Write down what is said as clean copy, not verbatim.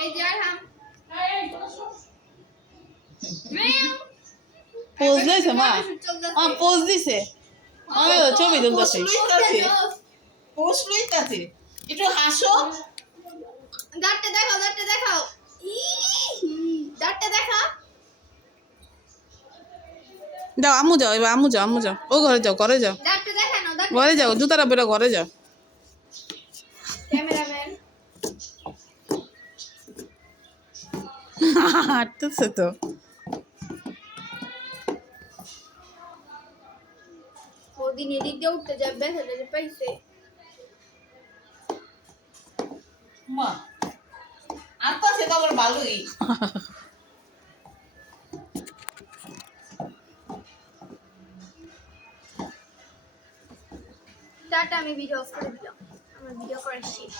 এই যে আরহাম পোজ দিয়েছে মা মা পোজ দিছে ছবি তুলতেছে পোস্ট লইতাছে একটু হাসো দাঁতটা দেখাও দাঁতটা দেখাও দাঁতটা দেখা যাও আম্মু যাও এবার আম্মু যাও ও ঘরে যাও দাঁতটা দেখানো দাঁতটা ঘরে যাও জুতাটা বেরো ঘরে যাও ক্যামেরাম্যান হাঁটতেছে তো ওদিন এদিক দিয়ে উঠতে যাবে ব্যথাটা যে পাইছে মা আত্মাছে তো আবার ভালোই টাটা আমি ভিডিও অফ করে দিলাম আমার ভিডিও করা শেষ